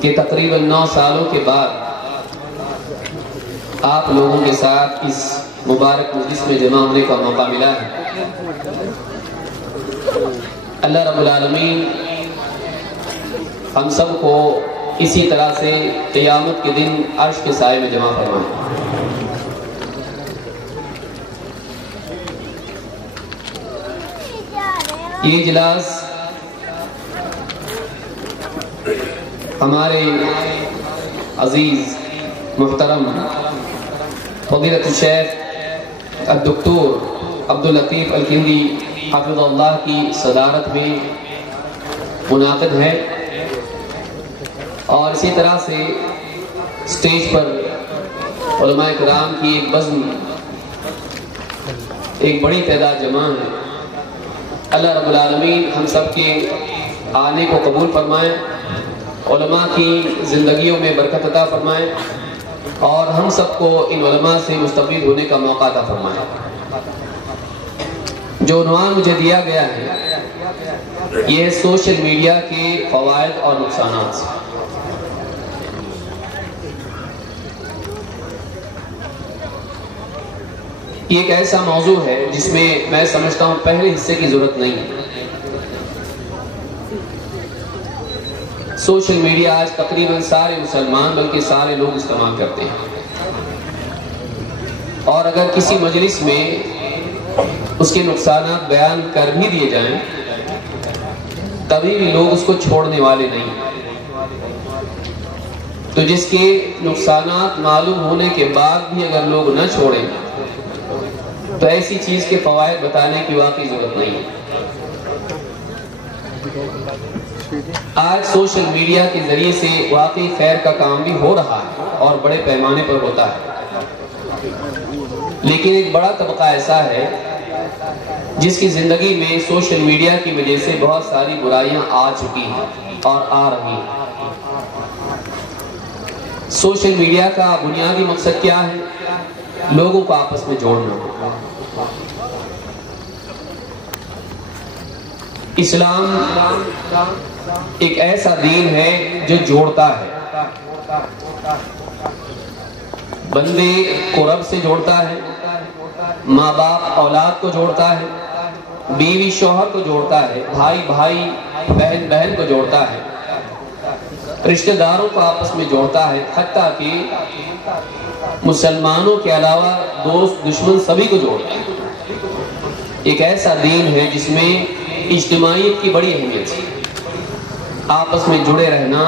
کہ تقریباً 9 سالوں کے بعد آپ لوگوں کے ساتھ اس مبارک مجلس میں جمع ہونے کا موقع ملا ہے۔ اللہ رب العالمین ہم سب کو اسی طرح سے قیامت کے دن عرش کے سائے میں جمع فرمائے۔ یہ اجلاس ہمارے عزیز محترم فضیلت الشیخ الدکتور عبداللطیف الکندی حفظ اللہ کی صدارت میں منعقد ہے، اور اسی طرح سے اسٹیج پر علماء کرام کی ایک بزم، ایک بڑی تعداد جمع ہے۔ اللہ رب العالمین ہم سب کے آنے کو قبول فرمائے، علماء کی زندگیوں میں برکت عطا فرمائے، اور ہم سب کو ان علماء سے مستفید ہونے کا موقع عطا فرمائے۔ جو عنوان مجھے دیا گیا ہے یہ سوشل میڈیا کے فوائد اور نقصانات۔ یہ ایک ایسا موضوع ہے جس میں سمجھتا ہوں پہلے حصے کی ضرورت نہیں ہے۔ سوشل میڈیا آج تقریباً سارے مسلمان بلکہ سارے لوگ استعمال کرتے ہیں، اور اگر کسی مجلس میں اس کے نقصانات بیان کر بھی دیے جائیں تبھی بھی لوگ اس کو چھوڑنے والے نہیں۔ تو جس کے نقصانات معلوم ہونے کے بعد بھی اگر لوگ نہ چھوڑیں تو ایسی چیز کے فوائد بتانے کی واقعی ضرورت نہیں ہے۔ آج سوشل میڈیا کے ذریعے سے واقعی خیر کا کام بھی ہو رہا ہے اور بڑے پیمانے پر ہوتا ہے، لیکن ایک بڑا طبقہ ایسا ہے جس کی زندگی میں سوشل میڈیا کی وجہ سے بہت ساری برائیاں آ چکی ہیں اور آ رہی ہیں۔ سوشل میڈیا کا بنیادی مقصد کیا ہے؟ لوگوں کو آپس میں جوڑنا۔ اسلام ایک ایسا دین ہے جو جوڑتا ہے، بندے کو رب سے جوڑتا ہے، ماں باپ اولاد کو جوڑتا ہے، بیوی شوہر کو جوڑتا ہے، بھائی بھائی بہن بہن کو جوڑتا ہے، رشتہ داروں کو آپس میں جوڑتا ہے، حتیٰ کہ مسلمانوں کے علاوہ دوست دشمن سبھی کو جوڑتا ہے۔ ایک ایسا دین ہے جس میں اجتماعیت کی بڑی اہمیت ہے، آپس میں جڑے رہنا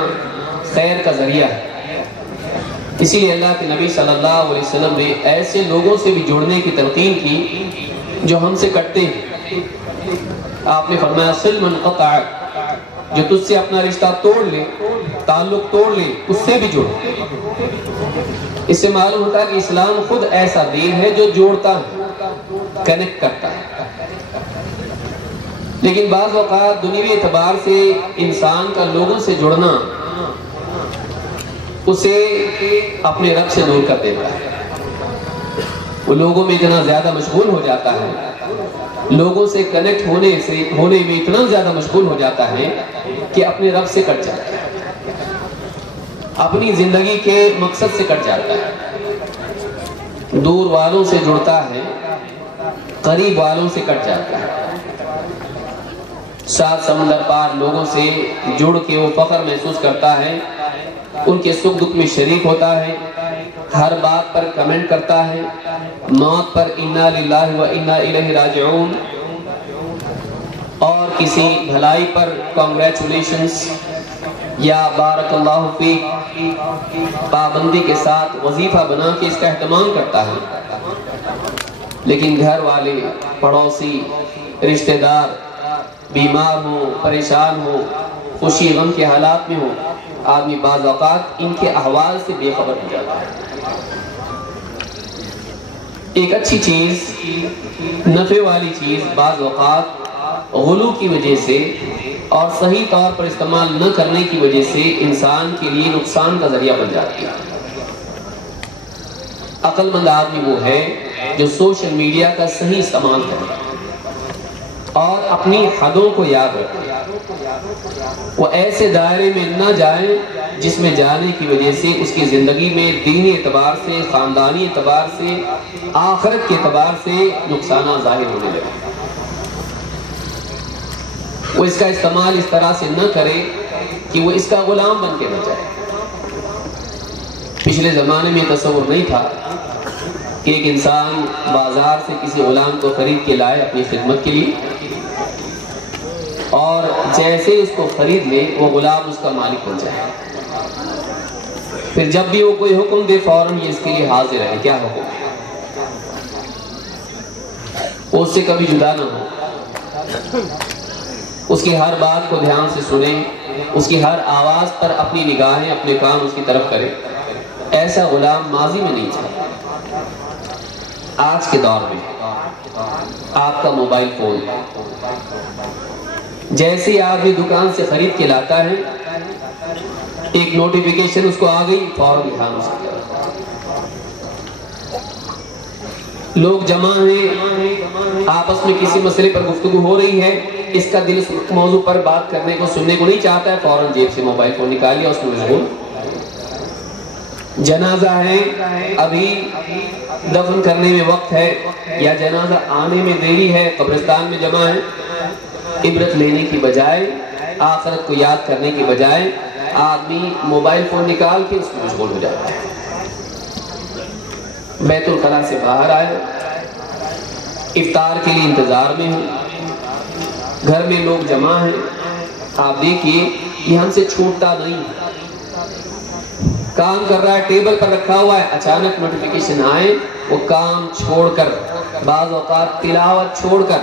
خیر کا ذریعہ ہے۔ اسی لیے اللہ کے نبی صلی اللہ علیہ وسلم نے ایسے لوگوں سے بھی جڑنے کی تلقین کی جو ہم سے کٹتے ہیں۔ آپ نے فرمایا صل من قطعک، جو تجھ سے اپنا رشتہ توڑ لے، تعلق توڑ لے، اس سے بھی جڑ۔ اس سے معلوم ہوتا ہے کہ اسلام خود ایسا دین ہے جو جوڑتا ہے، کنیکٹ کرتا ہے۔ لیکن بعض اوقات دنیوی اعتبار سے انسان کا لوگوں سے جڑنا اسے اپنے رب سے دور کر دیتا ہے۔ وہ لوگوں میں اتنا زیادہ مشغول ہو جاتا ہے، لوگوں سے کنیکٹ ہونے میں اتنا زیادہ مشغول ہو جاتا ہے کہ اپنے رب سے کٹ جاتا ہے، اپنی زندگی کے مقصد سے کٹ جاتا ہے۔ دور والوں سے جڑتا ہے، قریب والوں سے کٹ جاتا ہے۔ سات سمندر پار لوگوں سے جڑ کے وہ فخر محسوس کرتا ہے، ان کے سکھ دکھ میں شریک ہوتا ہے، ہر بات پر کمنٹ کرتا ہے، موت پر انا للہ و انا الیہ راجعون، اور کسی بھلائی پر کانگریچولیشنز یا بارک اللہ فیک پابندی کے ساتھ وظیفہ بنا کے اس کا اہتمام کرتا ہے۔ لیکن گھر والے، پڑوسی، رشتہ دار بیمار ہو، پریشان ہو، خوشی غم کے حالات میں ہو، آدمی بعض اوقات ان کے احوال سے بے خبر ہو جاتا ہے۔ ایک اچھی چیز، نفع والی چیز بعض اوقات غلو کی وجہ سے اور صحیح طور پر استعمال نہ کرنے کی وجہ سے انسان کے لیے نقصان کا ذریعہ بن جاتی ہے۔ عقل مند آدمی وہ ہے جو سوشل میڈیا کا صحیح استعمال کرے اور اپنی حدوں کو یاد رکھے۔ وہ ایسے دائرے میں نہ جائیں جس میں جانے کی وجہ سے اس کی زندگی میں دینی اعتبار سے، خاندانی اعتبار سے، آخرت کے اعتبار سے نقصانات ظاہر ہونے لگے۔ وہ اس کا استعمال اس طرح سے نہ کرے کہ وہ اس کا غلام بن کے نہ جائے۔ پچھلے زمانے میں تصور نہیں تھا کہ ایک انسان بازار سے کسی غلام کو خرید کے لائے اپنی خدمت کے لیے، اور جیسے اس کو خرید لے وہ غلام اس کا مالک بن جائے۔ پھر جب بھی وہ کوئی حکم دے فوراً یہ اس کے لیے حاضر ہے، کیا حکم ہے، وہ اس سے کبھی جدا نہ ہو، اس کی ہر بات کو دھیان سے سنیں، اس کی ہر آواز پر اپنی نگاہیں، اپنے کام اس کی طرف کرے۔ ایسا غلام ماضی میں نہیں تھا۔ آج کے دور میں آپ کا موبائل فون، جیسے ہی آدمی دکان سے خرید کے لاتا ہے، ایک نوٹیفیکیشن اس کو آ گئی، فوراً دھیان اس کی طرف۔ لوگ جمع ہیں، آپس میں کسی مسئلے پر گفتگو ہو رہی ہے، اس کا دل اس موضوع پر بات کرنے کو، سننے کو نہیں چاہتا ہے، فوراً جیب سے موبائل فون نکال لیا، اس میں مشغول۔ جنازہ ہے، ابھی دفن کرنے میں وقت ہے، یا جنازہ آنے میں دیری ہے، قبرستان میں جمع ہے، عبرت لینے کی بجائے، آخرت کو یاد کرنے کی بجائے آدمی موبائل فون نکال کے اس میں مشغول ہو جاتا ہے۔ بیت الخلا سے باہر آئے، افطار کے لیے انتظار میں ہوں، گھر میں لوگ جمع ہیں، آپ دیکھیے یہ ہم سے چھوٹتا نہیں، کام کر رہا ہے، ٹیبل پر رکھا ہوا ہے، اچانک نوٹیفیکیشن آئے، وہ کام چھوڑ کر، بعض اوقات تلاوت چھوڑ کر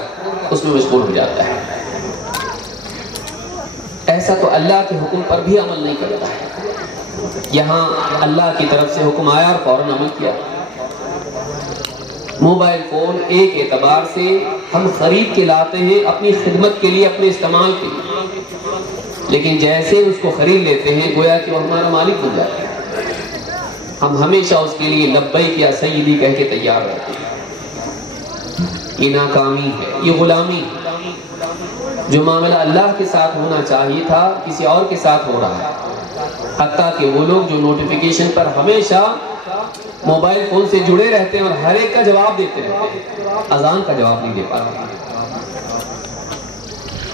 اس میں مشغول ہو جاتا ہے۔ ایسا تو اللہ کے حکم پر بھی عمل نہیں کرتا ہے۔ یہاں اللہ کی طرف سے حکم آیا اور فوراً عمل کیا۔ موبائل فون ایک اعتبار سے ہم خرید کے لاتے ہیں اپنی خدمت کے لیے، اپنے استعمال کے لیے، لیکن جیسے اس کو خرید لیتے ہیں گویا کہ وہ ہمارا مالک بن جاتا ہے۔ ہم ہمیشہ اس کے لیے لبیک یا سیدی کہہ کے تیار رہتے ہیں۔ یہ ناکامی ہے، یہ غلامی ہے۔ جو معاملہ اللہ کے ساتھ ہونا چاہیے تھا کسی اور کے ساتھ ہو رہا ہے۔ حتیٰ کہ وہ لوگ جو نوٹیفیکیشن پر ہمیشہ موبائل فون سے جڑے رہتے ہیں اور ہر ایک کا جواب دیتے رہتے ہیں، اذان کا جواب نہیں دے پاتے،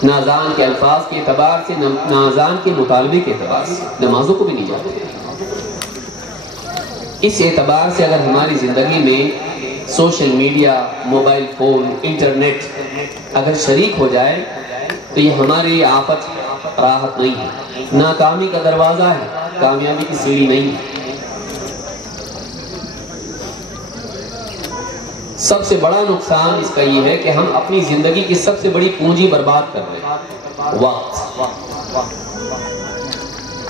نہ اذان کے الفاظ کے اعتبار سے، نہ اذان کے مطالبے کے اعتبار سے، نمازوں کو بھی نہیں جاتے۔ اس اعتبار سے اگر ہماری زندگی میں social media, mobile phone, internet اگر شریک ہو جائے تو یہ ہماری آفت راحت نہیں ہے، ناکامی کا دروازہ ہے، کامیابی کی سیڑھی نہیں ہے۔ سب سے بڑا نقصان اس کا یہ ہے کہ ہم اپنی زندگی کی سب سے بڑی پونجی برباد کر رہے ہیں، وقت۔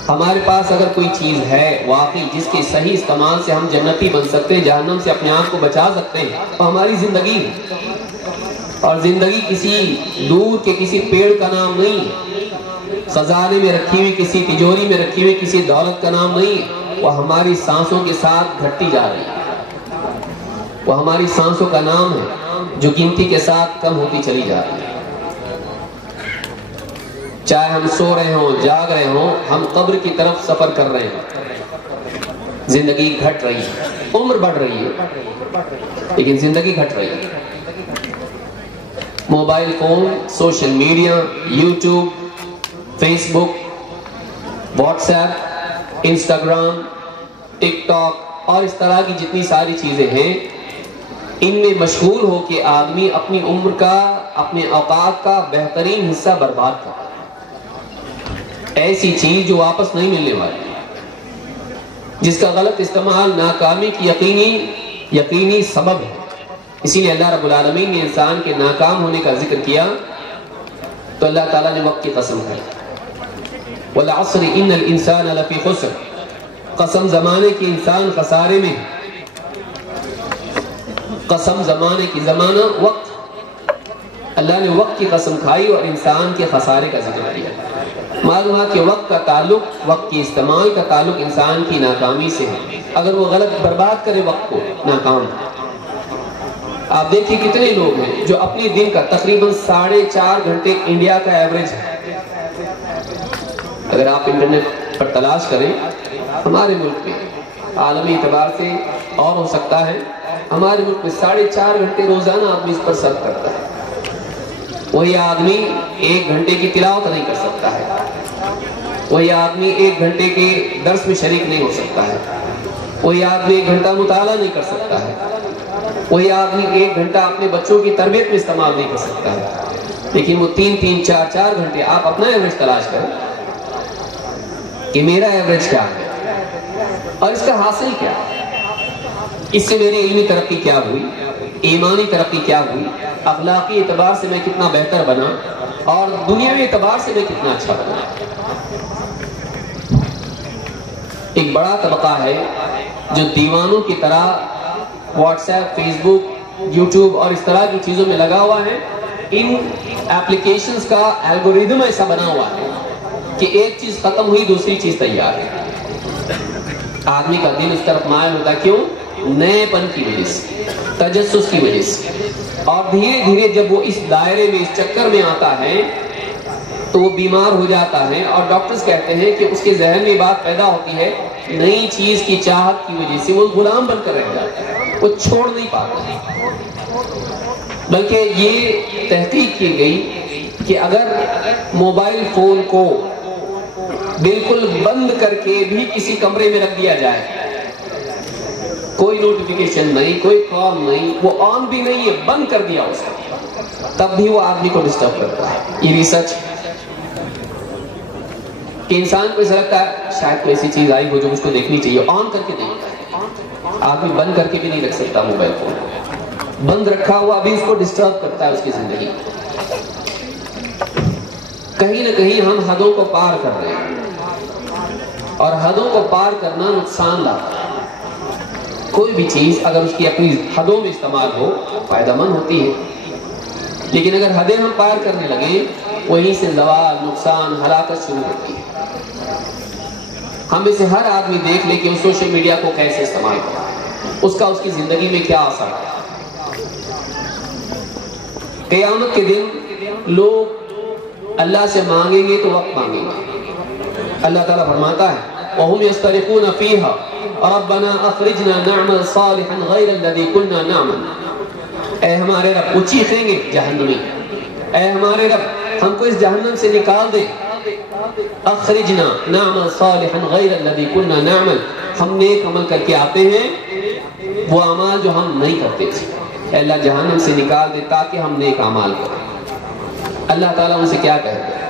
ہمارے پاس اگر کوئی چیز ہے واقعی جس کے صحیح استعمال سے ہم جنتی بن سکتے ہیں، جہنم سے اپنے آپ کو بچا سکتے ہیں، تو ہماری زندگی ہے۔ اور زندگی کسی دور کے کسی پیڑ کا نام نہیں ہے، خزانے میں رکھی ہوئی کسی تجوری میں رکھی ہوئی کسی دولت کا نام نہیں ہے، وہ ہماری سانسوں کے ساتھ گھٹتی جا رہی ہے، وہ ہماری سانسوں کا نام ہے جو گنتی کے ساتھ کم ہوتی چلی جا رہی ہے۔ چاہے ہم سو رہے ہوں، جاگ رہے ہوں، ہم قبر کی طرف سفر کر رہے ہیں، زندگی گھٹ رہی ہے، عمر بڑھ رہی ہے لیکن زندگی گھٹ رہی ہے۔ Mobile phone, social media, YouTube, Facebook, WhatsApp, Instagram, TikTok اور اس طرح کی جتنی ساری چیزیں ہیں، ان میں مشغول ہو کے آدمی اپنی عمر کا، اپنے اوقات کا بہترین حصہ برباد کرتا ہے۔ ایسی چیز جو واپس نہیں ملنے والی، جس کا غلط استعمال ناکامی کی یقینی سبب ہے۔ اسی لیے اللہ رب العالمین نے انسان کے ناکام ہونے کا ذکر کیا تو اللہ تعالیٰ نے وقت کی قسم کھی، وَالْعَصْرِ إِنَّ الْإِنسَانَ لَفِي خُسْرٍ، قسم زمانے کی انسان خسارے میں، قسم زمانے کی، زمانہ وقت، اللہ نے وقت کی قسم کھائی اور انسان کے خسارے کا ذکر کیا۔ معلوم ہے کہ وقت کا تعلق، وقت کی استعمال کا تعلق انسان کی ناکامی سے ہے۔ اگر وہ غلط برباد کرے وقت کو، ناکام۔ آپ دیکھیے کتنے لوگ ہیں جو اپنی دن کا تقریباً 4.5 گھنٹے، انڈیا کا ایوریج ہے، اگر آپ انٹرنیٹ پر تلاش کریں، ہمارے ملک میں عالمی اعتبار سے اور ہو سکتا ہے، ہمارے ملک میں 4.5 گھنٹے روزانہ آدمی اس پر صرف کرتا ہے۔ وہی آدمی 1 گھنٹے کی تلاوت نہیں کر سکتا ہے، وہی آدمی 1 گھنٹے کے درس میں شریک نہیں ہو سکتا ہے، وہی آدمی 1 گھنٹہ مطالعہ نہیں کر سکتا ہے، وہی آدمی 1 گھنٹہ اپنے بچوں کی تربیت میں استعمال نہیں کر سکتا ہے، لیکن وہ 3 4 گھنٹے آپ اپنا ایوریج تلاش کریں کہ میرا ایوریج کیا ہے اور اس کا حاصل کیا ہے، اس سے میری علمی ترقی کیا ہوئی، ایمانی ترقی کیا ہوئی، اخلاقی اعتبار سے میں کتنا بہتر بنا اور دنیاوی اعتبار سے میں کتنا اچھا بنا۔ ایک بڑا طبقہ ہے جو دیوانوں کی طرح واٹس ایپ، فیس بک، یوٹیوب اور اس طرح کی چیزوں میں لگا ہوا ہے۔ ان ایپلیکیشنز کا الگوریدم ایسا بنا ہوا ہے کہ ایک چیز ختم ہوئی دوسری چیز تیار ہے۔ آدمی کا دل اس طرف مائل ہوتا ہے، کیوں؟ نئے پن کی وجہ سے، تجسس کی وجہ سے، اور دھیرے دھیرے جب وہ اس دائرے میں، اس چکر میں آتا ہے تو وہ بیمار ہو جاتا ہے، اور ڈاکٹرز کہتے ہیں کہ اس کے ذہن میں بات پیدا ہوتی ہے، نئی چیز کی چاہت کی وجہ سے وہ غلام بن کر رہ جاتا ہے، وہ چھوڑ نہیں پاتا۔ بلکہ یہ تحقیق کی گئی کہ اگر موبائل فون کو بالکل بند کر کے بھی کسی کمرے میں رکھ دیا جائے، کوئی نوٹیفیکیشن نہیں، کوئی کال نہیں، وہ آن بھی نہیں ہے، بند کر دیا اس کو، تب بھی وہ آدمی کو ڈسٹرب کرتا ہے۔ یہ ریسرچ کہ انسان کو ایسا لگتا ہے شاید کوئی ایسی چیز آئی ہو جو مجھ کو دیکھنی چاہیے، آن کر کے دیکھتا ہے۔ آدمی بند کر کے بھی نہیں رکھ سکتا موبائل فون، بند رکھا ہوا بھی اس کو ڈسٹرب کرتا ہے اس کی زندگی۔ کہیں نہ کہیں ہم حدوں کو پار کر رہے ہیں، اور حدوں کو پار کرنا نقصان لاتا ہے۔ کوئی بھی چیز اگر اس کی اپنی حدوں میں استعمال ہو فائدہ مند ہوتی ہے، لیکن اگر حدیں ہم پار کرنے لگیں وہیں سے زوال، نقصان، ہلاکت شروع ہوتی ہے۔ ہم اسے ہر آدمی دیکھ لے کہ وہ سوشل میڈیا کو کیسے استعمال کرتا ہے، اس کا اس کی زندگی میں کیا اثر ہے۔ قیامت کے دن لوگ اللہ سے مانگیں گے تو وقت مانگیں گے۔ اللہ تعالیٰ فرماتا ہے وَهُمْ يَسْتَرِخُونَ فِيهَا رَبَّنَا أَخْرِجْنَا نَعْمَلْ صَالِحًا غَيْرَ الَّذِي كُنَّا نَعْمَلْ، اے ہمارے رب، وہ چیخیں گے جہنمی، اے ہمارے رب ہم کو اس جہنم سے نکال دے، اخرجنا نعمل صالحا غیر الذی کنا نعمل، ہم نیک عمل کر کے آتے ہیں وہ اعمال جو ہم نہیں کرتے تھے، اے اللہ جہنم سے نکال دے تاکہ ہم نیک اعمال کریں۔ اللہ تعالیٰ ان سے کیا کہتے ہیں؟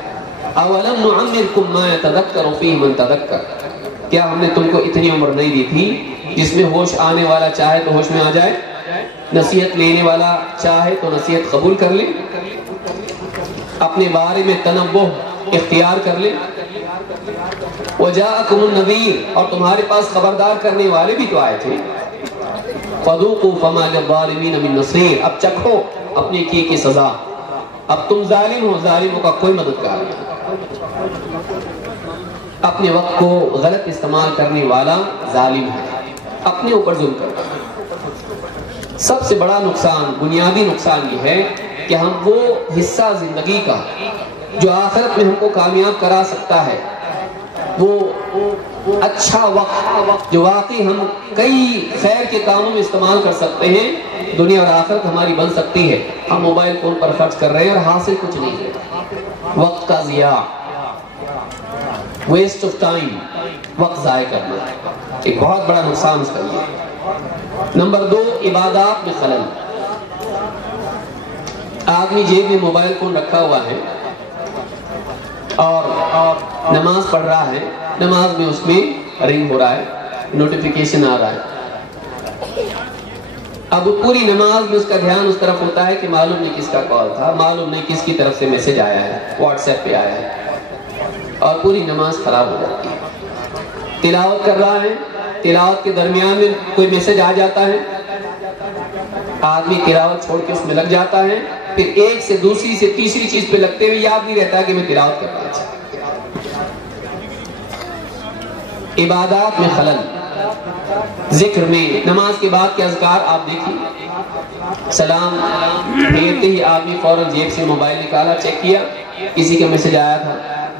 اولم نعمرکم ما یتذکر فیہ من تذکر، کیا ہم نے تم کو اتنی عمر نہیں دی تھی جس میں ہوش آنے والا چاہے تو ہوش میں آ جائے، نصیحت لینے والا چاہے تو نصیحت قبول کر لے، اپنے بارے میں تنبہ اختیار کر لے۔ وجاءکم النذیر، اور تمہارے پاس خبردار کرنے والے بھی تو آئے تھے۔ فذوقوا فما للظالمین من نصیر، اب چکھو اپنے کیے کی سزا، اب تم ظالم ہو، ظالموں کا کوئی مددگار نہیں۔ اپنے وقت کو غلط استعمال کرنے والا ظالم ہے، اپنے اوپر ظلم کرتا ہے۔ سب سے بڑا نقصان، بنیادی نقصان یہ ہے کہ ہم وہ حصہ زندگی کا جو آخرت میں ہم کو کامیاب کرا سکتا ہے، وہ اچھا وقت جو واقعی ہم کئی خیر کے کاموں میں استعمال کر سکتے ہیں، دنیا اور آخرت ہماری بن سکتی ہے، ہم موبائل فون پر خرچ کر رہے ہیں اور حاصل کچھ نہیں ہے۔ وقت کا ضیاع، ویسٹ آف ٹائم، وقت ضائع کرنا ایک بہت بڑا نقصان اس کا یہ ہے۔ نمبر 2، عبادات میں خلل۔ آدمی جیب میں موبائل فون رکھا ہوا ہے اور نماز پڑھ رہا ہے، نماز میں اس میں رنگ ہو رہا ہے، نوٹیفیکیشن آ رہا ہے، اب پوری نماز میں اس کا دھیان اس طرف ہوتا ہے کہ معلوم نہیں کس کا کال تھا، معلوم نہیں کس کی طرف سے میسج آیا ہے، واٹس ایپ پہ آیا ہے، اور پوری نماز خراب ہو جاتی ہے۔ تلاوت کر رہا ہے، تلاوت کے درمیان میں کوئی میسج آ جاتا ہے، آدمی تلاوت چھوڑ کے اس میں لگ جاتا ہے، پھر ایک سے دوسری سے تیسری چیز پہ لگتے ہوئے یاد نہیں رہتا کہ میں تلاوت کر رہا ہوں۔ عبادات میں خلل، ذکر میں، نماز کے بعد کے اذکار آپ دیکھیں، سلام پھیرتے ہی آدمی فوراً جیب سے موبائل نکالا، چیک کیا کسی کا میسج آیا تھا،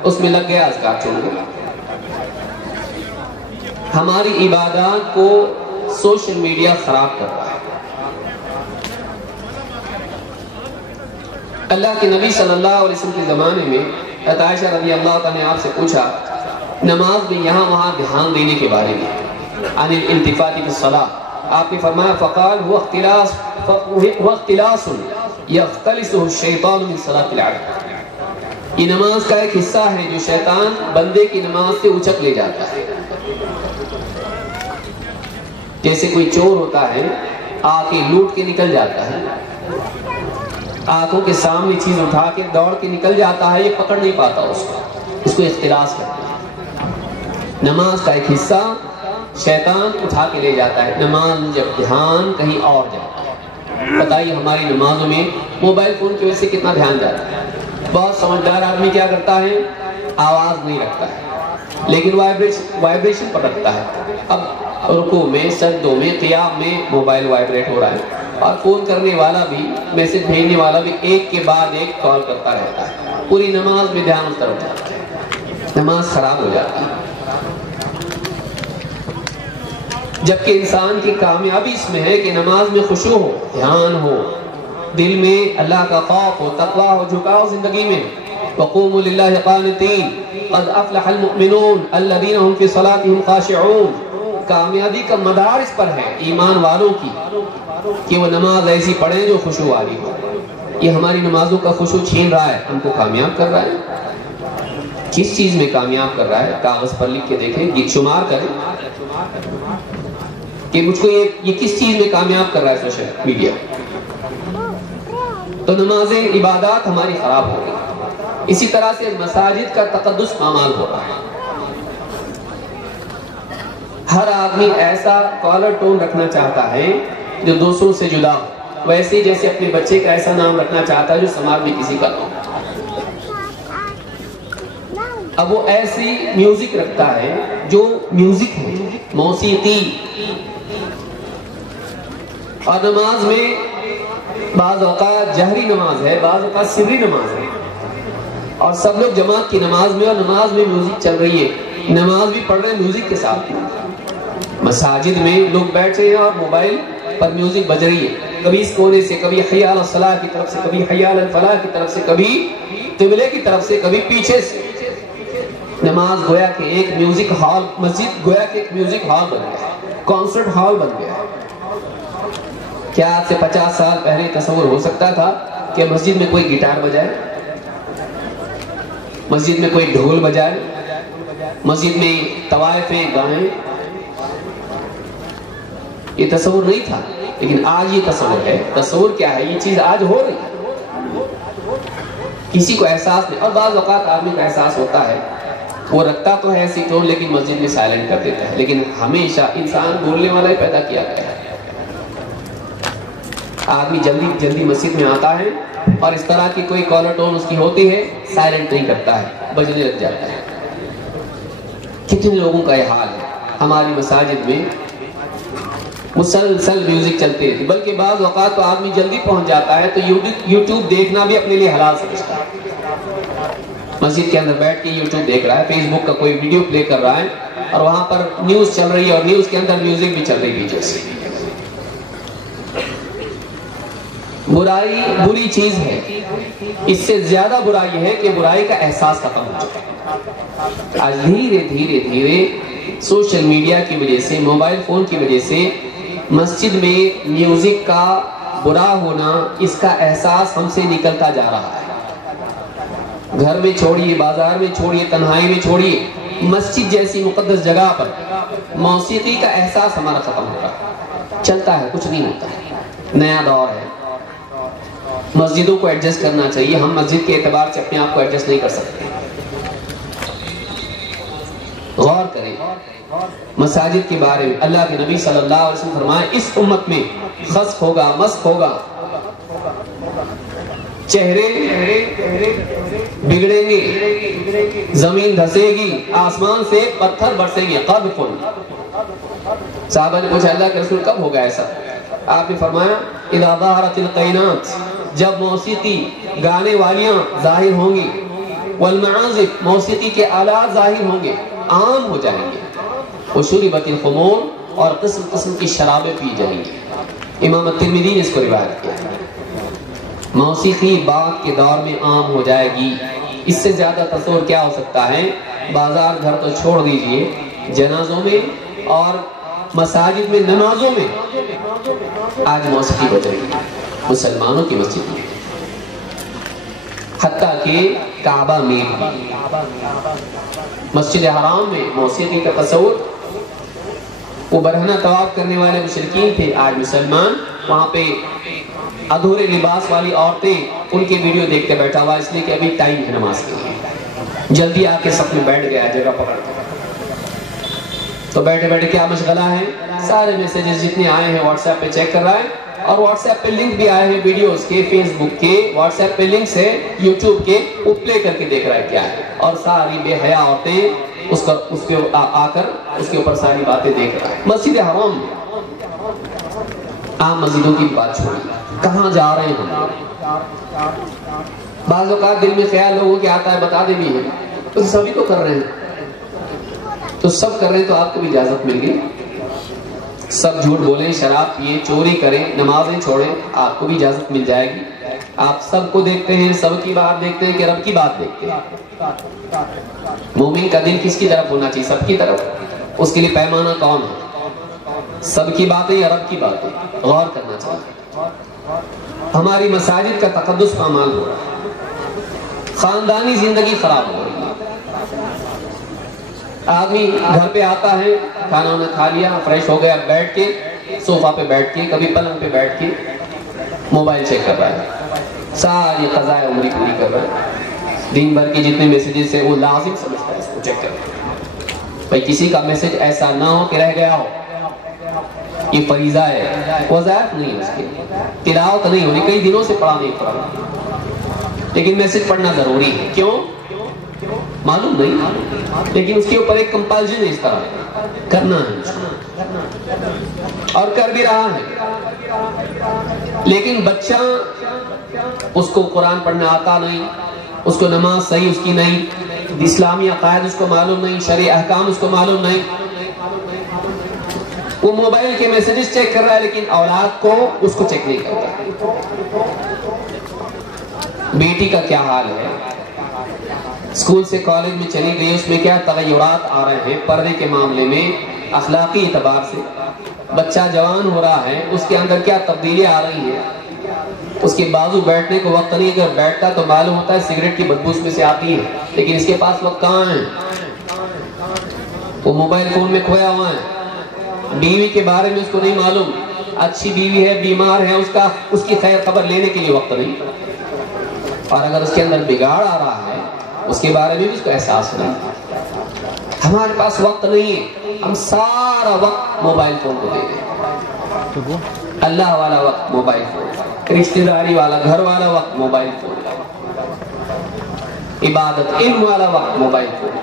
اس میں لگ گیا اذکار چھوڑ گیا. ہماری عبادات کو سوشل میڈیا خراب کر رہا ہے. اللہ کے نبی صلی اللہ علیہ وسلم کے زمانے میں عائشہ رضی اللہ تعالیٰ نے آپ سے پوچھا نماز میں یہاں وہاں دھیان دینے کے بارے میں، عن الالتفات فی الصلاۃ. آپ نے فرمایا فقال هو اختلاس یختلسه الشیطان من صلاۃ العبد. یہ نماز کا ایک حصہ ہے جو شیطان بندے کی نماز سے اچک لے جاتا ہے. جیسے کوئی چور ہوتا ہے آ کے لوٹ کے نکل جاتا ہے، آنکھوں کے سامنے چیز اٹھا کے دوڑ کے نکل جاتا ہے، یہ پکڑ نہیں پاتا اس کو اختلاس کرتے ہیں. نماز کا ایک حصہ شیطان اٹھا کے لے جاتا ہے. نماز جب دھیان کہیں اور جاتا ہے. بتائیے ہماری نمازوں میں موبائل فون کی وجہ سے کتنا دھیان جاتا ہے. بہت سمجھدار آدمی کیا کرتا ہے، آواز نہیں رکھتا ہے لیکن وائبریشن پر رکھتا ہے. اب رکوع میں، سجدوں میں، قیام میں موبائل وائبریٹ ہو رہا ہے، اور فون کرنے والا بھی، میسج بھیجنے والا بھی ایک کے بعد ایک کال کرتا رہتا ہے. پوری نماز میں دھیان اس طرف جاتا ہے، نماز خراب ہو جاتی ہے. جبکہ انسان کی کامیابی اس میں ہے کہ نماز میں خشوع ہو، دھیان ہو، دل میں اللہ کا خوف ہو، تقوی ہو، جھکاؤ زندگی میں. وقوموا للہ قانتین قد افلح المؤمنون الذین هم فی صلاتهم خاشعون. کامیابی کا مدار اس پر ہے ایمان والوں کی کہ وہ نماز ایسی پڑھیں جو خشوع والی ہو. یہ ہماری نمازوں کا خشوع چھین رہا ہے، ہم کو کامیاب کر رہا ہے. کس چیز میں کامیاب کر رہا ہے؟ کاغذ پر لکھ کے دیکھیں، یہ شمار کریں کہ مجھ کو یہ کس چیز میں کامیاب کر رہا ہے سوشل میڈیا. تو نمازیں، عبادات ہماری خراب ہو گئی. اسی طرح سے مساجد کا تقدس پامال ہو رہا ہے. ہر آدمی ایسا کالر ٹون رکھنا چاہتا ہے جو دوسروں سے جدا ہو، ویسے جیسے اپنے بچے کا ایسا نام رکھنا چاہتا ہے جو سماج میں کسی کا نہ ہو. اب وہ ایسی میوزک رکھتا ہے جو میوزک ہے، موسیقی. اور نماز میں بعض اوقات جہری نماز ہے، بعض اوقات سری نماز ہے، اور سب لوگ جماعت کی نماز میں، اور نماز میں میوزک چل رہی ہے، نماز بھی پڑھ رہے ہیں میوزک کے ساتھ. مساجد میں لوگ بیٹھے ہیں اور موبائل پر میوزک بج رہی ہے، کبھی اس کونے سے، کبھی حی علی الصلاۃ کی طرف سے، کبھی حی علی الفلاح کی طرف سے، کبھی قبلے کی طرف سے، کبھی پیچھے سے. نماز گویا کہ ایک میوزک ہال، مسجد گویا کہ ایک میوزک ہال بن گیا ہے، کانسرٹ ہال بن گیا ہے. کیا آج سے 50 سال پہلے تصور ہو سکتا تھا کہ مسجد میں کوئی گٹار بجائے، مسجد میں کوئی ڈھول بجائے، مسجد میں طوائفیں گائیں؟ یہ تصور نہیں تھا، لیکن آج یہ تصور ہے. تصور کیا ہے؟ یہ چیز آج ہو رہی ہے. کسی کو احساس نہیں. اور بعض اوقات آدمی کا احساس ہوتا ہے، وہ رکھتا تو ہے ایسی ٹون لیکن مسجد میں سائلنٹ کر دیتا ہے. لیکن ہمیشہ انسان بولنے والا ہی پیدا کیا گیا ہے. آدمی جلدی مسجد میں آتا ہے اور اس طرح کی کوئی کالر ٹون اس کی ہوتی ہے، سائلنٹ نہیں کرتا ہے، بجنے لگ جاتا ہے. کتنے لوگوں کا یہ حال ہے. ہماری مساجد میں مسلسل میوزک چلتے ہیں، بلکہ بعض اوقات تو آدمی جلدی پہنچ جاتا ہے تو یوٹیوب دیکھنا بھی اپنے لیے حلال سمجھتا ہے. مسجد کے اندر بیٹھ کے یوٹیوب دیکھ رہا ہے، فیس بک کا کوئی ویڈیو پلے کر رہا ہے، اور وہاں پر نیوز چل رہی ہے، اور نیوز کے اندر میوزک بھی چل رہی ہے جیسے. برائی بری چیز ہے. اس سے زیادہ برا یہ ہے کہ برائی کا احساس ختم ہو چکا ہے. آج دھیرے سوشل میڈیا کی وجہ سے، موبائل فون کی وجہ سے مسجد میں میوزک کا برا ہونا، اس کا احساس ہم سے نکلتا جا رہا ہے. گھر میں چھوڑیے، بازار میں چھوڑیے، تنہائی میں چھوڑیے، مسجد جیسی مقدس جگہ پر موسیقی کا احساس ہمارا ختم ہو رہا ہے. چلتا ہے، کچھ نہیں ہوتا ہے. نیا دور ہے. مسجدوں کو ایڈجسٹ کرنا چاہیے. ہم مسجد کے اعتبار سے اپنے آپ کو ایڈجسٹ نہیں کر سکتے. غور کریں مساجد کے بارے میں. اللہ کے نبی صلی اللہ علیہ وسلم فرمائے اس امت میں خسف ہوگا، مسخ ہوگا، چہرے بگڑیں گے، زمین دھسے گی، آسمان سے پتھر برسیں گے. قذف. صحابہ نے پوچھا اللہ کے رسول کب ہوگا ایسا؟ آپ نے فرمایا اذا ظہرت القینات، جب موسیقی گانے والیاں ظاہر ہوں گی. والمعازف موسیقی کے آلات ظاہر ہوں گے، عام ہو جائیں گے، وشربت الخمور اور قسم قسم کی شرابیں پی جائیں گی۔ امام ترمذی نے اس کو روایت کیا ہے۔ موسیقی بعد کے دور میں عام ہو جائے گی، اس سے زیادہ تصور کیا ہو سکتا ہے؟ بازار گھر تو چھوڑ دیجئے، جنازوں میں اور مساجد میں نمازوں میں آج موسیقی بج رہی ہے، مسلمانوں کی مسجد میں، حتیٰ کہ کعبہ میں بھی، مسجد حرام میں موسیقی کا تصور۔ وہ برہنہ طواف کرنے والے مشرکین تھے، آج مسلمان وہاں پہ ادھورے لباس والی عورتیں ان کے ویڈیو دیکھ کے بیٹھا ہوا، اس لیے کہ ابھی ٹائم ہے نماز کے لیے، جلدی آ کے سب میں بیٹھ گیا جگہ پکڑ کے، تو بیٹھے بیٹھے کیا مشغلہ ہے، سارے میسیجز جتنے آئے ہیں واٹس ایپ پہ چیک کر رہا ہے، اور واٹس ایپ پہ لنک بھی آئے ہیں ویڈیوز کے، فیس بک کے، واٹس ایپ پہ لنکس ہے، یوٹیوب کے، وہ پلے کر کے دیکھ رہا ہے کیا ہے، اور ساری بے حیا عورتیں اس کے آ کر اس کے اوپر ساری باتیں دیکھ رہا ہے۔ مسجد حرام میں، عام مسجدوں کی بات چھوڑی، کہاں جا رہے ہیں ہم؟ بعض اوقات دل میں خیال لوگوں کے آتا ہے بتا دیں بھی ہے، تو سبھی تو کر رہے ہیں، تو سب کر رہے ہیں تو آپ کو بھی اجازت مل گئی، سب جھوٹ بولیں، شراب پیئیں، چوری کریں، نمازیں چھوڑیں، آپ کو بھی اجازت مل جائے گی۔ آپ سب کو دیکھتے ہیں، سب کی بات دیکھتے ہیں کہ رب کی بات دیکھتے ہیں؟ مومن کا دل کس کی طرف ہونا چاہیے؟ سب کی طرف۔ اس کے لیے پیمانہ کون ہے؟ سب کی باتیں یا رب کی باتیں؟ غور کرنا چاہیے۔ ہماری مساجد کا تقدس پامال ہو رہا ہے، خاندانی زندگی خراب ہو رہی ہے۔ آدمی گھر پہ آتا ہے، کھانا وانا کھا لیا، فریش ہو گیا، بیٹھ کے صوفہ پہ بیٹھ کے، کبھی پلنگ پہ بیٹھ کے موبائل چیک کر رہا ہے، ساری قضائے عمری پوری کر رہا ہے، دن بھر کی جتنے میسیجز ہیں وہ لازم سمجھتا ہے اس کو چیک کر، بھائی کسی کا میسج ایسا نہ ہو کہ رہ گیا ہو، یہ فریضہ ہے، وظائف نہیں ہے اس کے، تلاوت نہیں ہونی، کئی دنوں سے پڑھا نہیں پڑھا، لیکن میسج پڑھنا ضروری ہے، کیوں؟ معلوم نہیں، لیکن اس کے اوپر ایک کمپلشن ہے، اس طرح کرنا ہے اور کر بھی رہا ہے، لیکن بچہ اس کو قرآن پڑھنا آتا نہیں، اس کو نماز صحیح اس کی نہیں، اسلامی عقائد اس کو معلوم نہیں، شرعی احکام اس کو معلوم نہیں، وہ موبائل کے میسیجز چیک کر رہا ہے لیکن اولاد کو اس کو چیک نہیں کرتا۔ بیٹی کا کیا حال ہے؟ اسکول سے کالج میں چلی گئی، اس میں کیا تغیرات آ رہے ہیں پردے کے معاملے میں، اخلاقی اعتبار سے، بچہ جوان ہو رہا ہے، اس کے اندر کیا تبدیلیاں آ رہی ہیں، اس کے بازو بیٹھنے کو وقت نہیں، اگر بیٹھتا تو معلوم ہوتا ہے سگریٹ کی بدبو اس میں سے آتی ہے، لیکن اس کے پاس وقت کہاں ہے، وہ موبائل فون میں کھویا ہوا ہے، بیوی کے بارے میں اس کو نہیں معلوم، اچھی بیوی ہے، بیمار ہے، اس کی خیر خبر لینے کے لیے وقت نہیں، اور اگر اس کے اندر بگاڑ آ رہا ہے اس کے بارے میں بھی اس کو احساس نہیں۔ ہمارے پاس وقت نہیں ہے، ہم سارا وقت موبائل فون کو دے دیں، اللہ والا وقت موبائل فون، رشتہ داری والا گھر والا وقت موبائل فون، عبادت علم والا وقت موبائل فون،